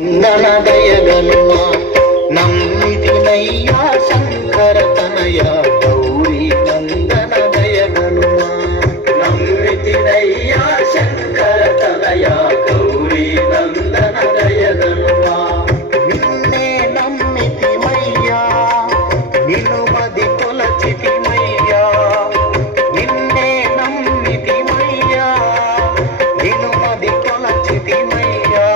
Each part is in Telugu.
దయగనుమ నమ్మితినయ్యా శంకర తనయ గౌరీ నందన దయగనుమ నమ్మితినయ్యా శంకర తనయ గౌరీ నందన దయగనుమ నిన్నే నమ్మితిమయ్యా నిలుమది కొలచితిమయ్యా నిన్నే నమ్మితిమయ్యా నిలుమది కొలచితిమయ్యా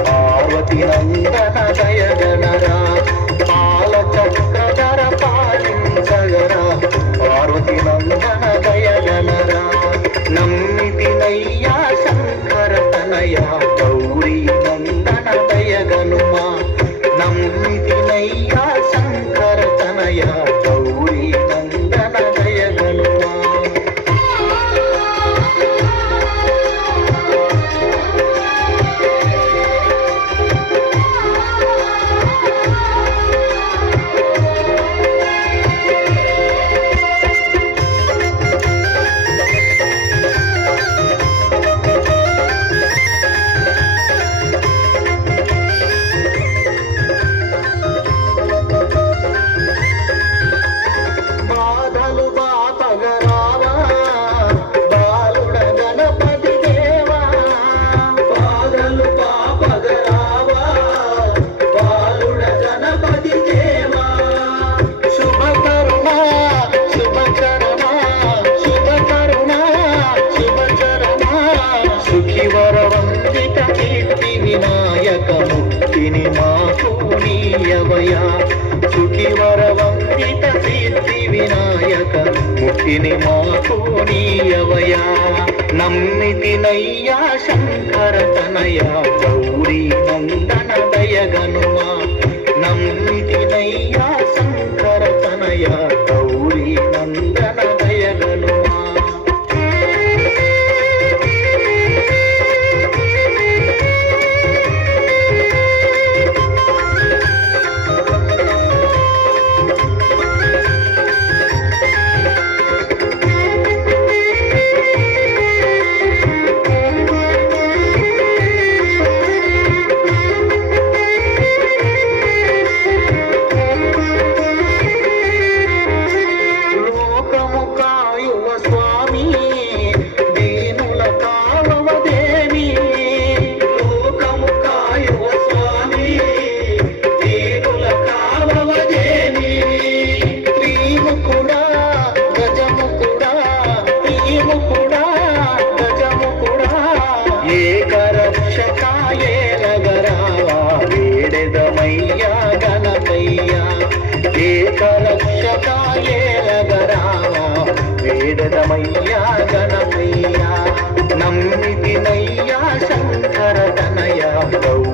పార్వతి నందన దయగనరా పాల చక్రధర పాలించగరా పార్వతి నందన దయగనరా నమ్మితినయ్యా శంకర తనయ గౌరీ నందన దయగనుమా నమ్మితినయ్యా శంకర తనయ గౌరీ నందన దయగనుమా వినాయక ముక్తిని మాకు నీయవయా సుఖివర వందిత సిద్ధి వినాయక ముక్తిని మాకు నీయవయా నమ్మితినయ్యా శంకర తనయ గౌరీ నందన దయగనుమా నమ్మితినయ్యా శంకర తనయ గౌరీ నందన దయగనుమా వేడెదమయ్యా గణపయ్యా నమ్మితినయ్యా శంకర తనయ గౌరీ